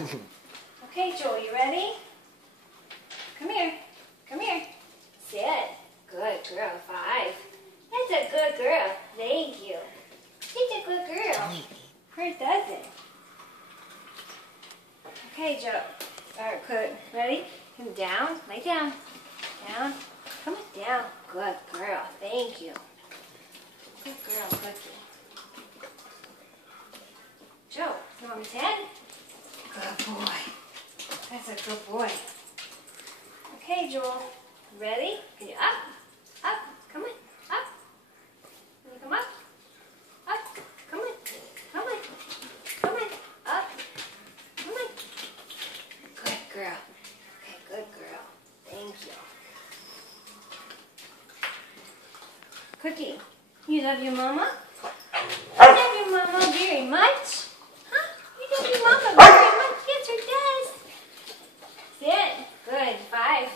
Okay, Joel, you ready? Come here. Come here. Sit. Good girl. 5. That's a good girl. Thank you. She's a good girl. Her does it. Okay, Joe. Alright, good. Ready? Come down. Lay down. Down. Come down. Good girl. Thank you. Good girl, Cookie. Joe, you want me 10? Good boy. That's a good boy. Okay, Joel. Ready? Can you up? Up. Come on. Up. Can you come up? Up. Come on. Come on. Come on. Up. Come on. Good girl. Okay, good girl. Thank you. Cookie, you love your mama? You love your mama very much? Huh? You love your mama very much? Yes, her does. Sit. Good. 5.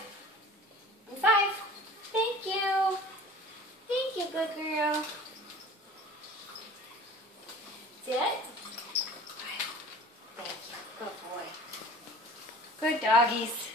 5. Thank you. Thank you, good girl. Sit. Thank you. Good boy. Good doggies.